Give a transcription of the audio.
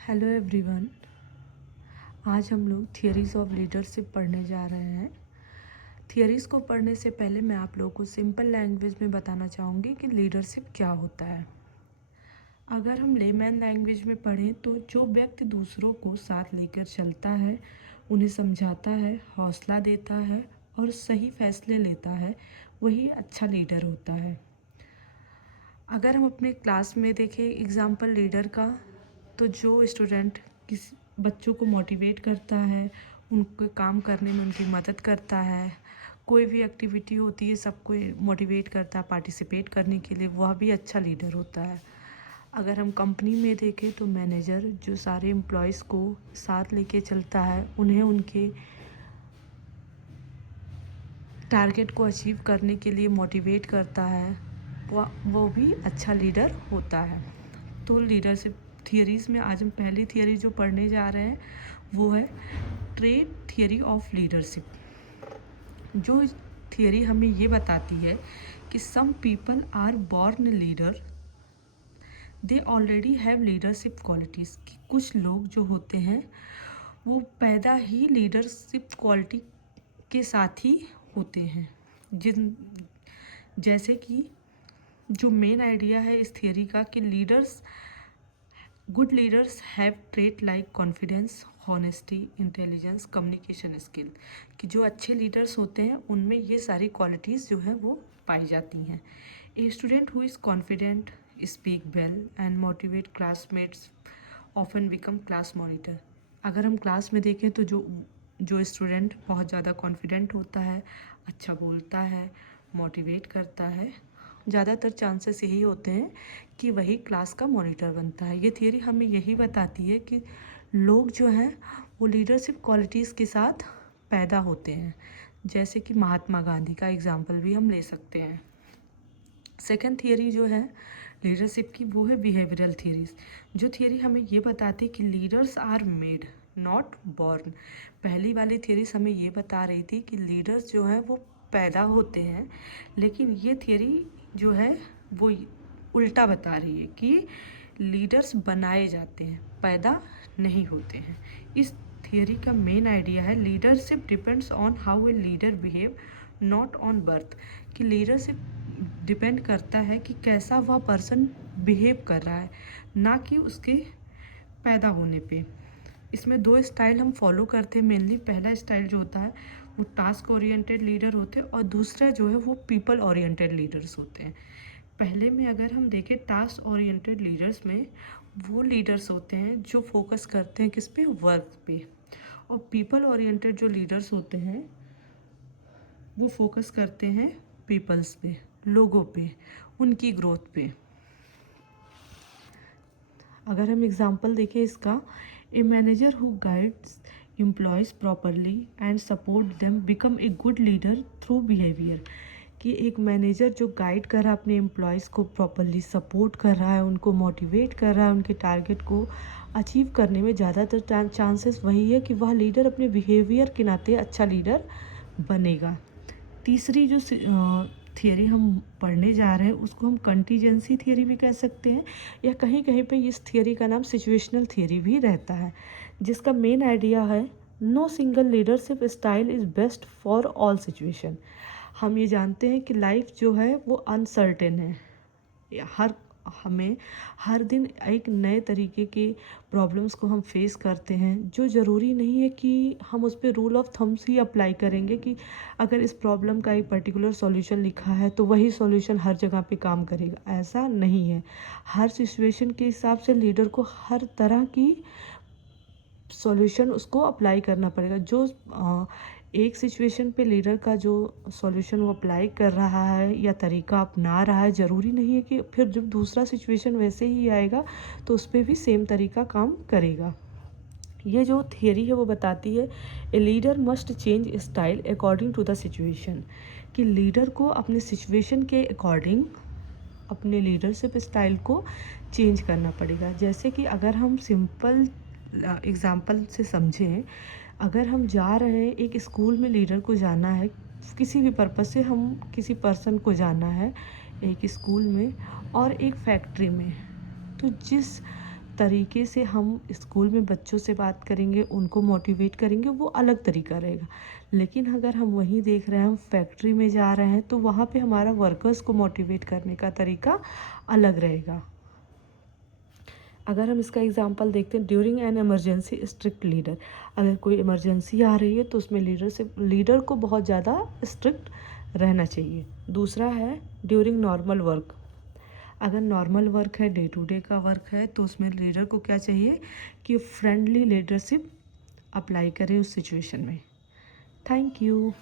Hello everyone. आज हम लोग थियरीज ऑफ लीडरशिप पढ़ने जा रहे हैं। थियरीज़ को पढ़ने से पहले मैं आप लोगों को सिंपल लैंग्वेज में बताना चाहूँगी कि लीडरशिप क्या होता है। अगर हम लेमैन लैंग्वेज में पढ़ें तो जो व्यक्ति दूसरों को साथ लेकर चलता है, उन्हें समझाता है, हौसला देता है और सही फैसले लेता है, वही अच्छा लीडर होता है। अगर हम अपने क्लास में देखें एग्ज़ाम्पल लीडर का, तो जो स्टूडेंट किसी बच्चों को मोटिवेट करता है, उनको काम करने में उनकी मदद करता है, कोई भी एक्टिविटी होती है सबको मोटिवेट करता है पार्टिसिपेट करने के लिए, वह भी अच्छा लीडर होता है। अगर हम कंपनी में देखें तो मैनेजर जो सारे एम्प्लॉयज़ को साथ लेके चलता है, उन्हें उनके टारगेट को अचीव करने के लिए मोटिवेट करता है, वो भी अच्छा लीडर होता है। तो लीडरशिप थियरीज़ में आज हम पहली थियरी जो पढ़ने जा रहे हैं वो है ट्रेट थियरी ऑफ लीडरशिप। जो थियरी हमें ये बताती है कि some people are born leader, they already have leadership qualities. कि कुछ लोग जो होते हैं वो पैदा ही लीडरशिप क्वालिटी के साथ ही होते हैं। जिन जैसे कि जो मेन आइडिया है इस थियरी का कि good leaders have trait like confidence, honesty, intelligence, communication skill. कि जो अच्छे लीडर्स होते हैं उनमें ये सारी क्वालिटीज़ जो है वो पाई जाती हैं। A student who is confident, speak well and motivate classmates often become class monitor. अगर हम क्लास में देखें तो जो स्टूडेंट बहुत ज़्यादा कॉन्फिडेंट होता है, अच्छा बोलता है, मोटिवेट करता है, ज़्यादातर चांसेस यही होते हैं कि वही क्लास का मॉनिटर बनता है। ये थियरी हमें यही बताती है कि लोग जो हैं वो लीडरशिप क्वालिटीज़ के साथ पैदा होते हैं। जैसे कि महात्मा गांधी का एग्जाम्पल भी हम ले सकते हैं। सेकंड थियरी जो है लीडरशिप की वो है बिहेवियरल थियरीज। जो थियरी हमें ये बताती है कि leaders are made not born. पहली वाली थियरीज हमें ये बता रही थी कि लीडर्स जो हैं वो पैदा होते हैं, लेकिन ये थियरी जो है वो उल्टा बता रही है कि लीडर्स बनाए जाते हैं, पैदा नहीं होते हैं। इस थियरी का मेन आइडिया है leadership depends on how a leader behave not on birth. कि लीडरशिप डिपेंड करता है कि कैसा वह पर्सन बिहेव कर रहा है, ना कि उसके पैदा होने पे। इसमें दो स्टाइल हम फॉलो करते हैं मेनली। पहला स्टाइल जो होता है वो टास्क ओरिएंटेड लीडर होते हैं और दूसरा जो है वो पीपल ओरिएंटेड लीडर्स होते हैं। पहले में अगर हम देखें टास्क ओरिएंटेड लीडर्स में वो लीडर्स होते हैं जो फोकस करते हैं किस पे, वर्क पे। और पीपल ओरिएंटेड जो लीडर्स होते हैं वो फोकस करते हैं पीपल्स पे, लोगों पे, उनकी ग्रोथ पे। अगर हम एग्जांपल देखें इसका, a manager who guides employees properly and support them become a good leader through behaviour. कि एक मैनेजर जो गाइड कर रहा है अपने एम्प्लॉयज़ को, प्रॉपरली सपोर्ट कर रहा है, उनको मोटिवेट कर रहा है, उनके टारगेट को अचीव करने में ज़्यादातर चांसेस वही है कि वह लीडर अपने बिहेवियर के नाते अच्छा लीडर बनेगा। तीसरी जो थियरी हम पढ़ने जा रहे हैं उसको हम कंटीजेंसी थियरी भी कह सकते हैं, या कहीं कहीं पे इस थियरी का नाम सिचुएशनल थियरी भी रहता है, जिसका मेन आइडिया है no single leadership style is best for all situation. हम ये जानते हैं कि लाइफ जो है वो अनसर्टेन है, हमें हर दिन एक नए तरीके के प्रॉब्लम्स को हम फेस करते हैं। जो ज़रूरी नहीं है कि हम उस पर रूल ऑफ थम्स ही अप्लाई करेंगे कि अगर इस प्रॉब्लम का एक पर्टिकुलर सॉल्यूशन लिखा है तो वही सॉल्यूशन हर जगह पे काम करेगा, ऐसा नहीं है। हर सिचुएशन के हिसाब से लीडर को हर तरह की सॉल्यूशन उसको अप्लाई करना पड़ेगा। जो एक सिचुएशन पे लीडर का जो सॉल्यूशन वो अप्लाई कर रहा है या तरीका अपना रहा है, ज़रूरी नहीं है कि फिर जब दूसरा सिचुएशन वैसे ही आएगा तो उस पर भी सेम तरीका काम करेगा। ये जो थियरी है वो बताती है a leader must change style according to the situation. कि लीडर को अपने सिचुएशन के अकॉर्डिंग अपने लीडरशिप स्टाइल को चेंज करना पड़ेगा। जैसे कि अगर हम सिंपल एग्ज़ाम्पल से समझें, अगर हम जा रहे हैं एक स्कूल में, लीडर को जाना है किसी भी पर्पज़ से, हम किसी पर्सन को जाना है एक स्कूल में और एक फैक्ट्री में, तो जिस तरीके से हम स्कूल में बच्चों से बात करेंगे, उनको मोटिवेट करेंगे, वो अलग तरीका रहेगा। लेकिन अगर हम वहीं देख रहे हैं, हम फैक्ट्री में जा रहे हैं, तो वहाँ पे हमारा वर्कर्स को मोटिवेट करने का तरीका अलग रहेगा। अगर हम इसका एग्जांपल देखते हैं, during an emergency strict leader, अगर कोई इमरजेंसी आ रही है तो उसमें लीडर को बहुत ज़्यादा स्ट्रिक्ट रहना चाहिए। दूसरा है ड्यूरिंग नॉर्मल वर्क, अगर नॉर्मल वर्क है, डे टू डे का वर्क है, तो उसमें लीडर को क्या चाहिए कि फ्रेंडली लीडरशिप अप्लाई करे उस सिचुएशन में। Thank you.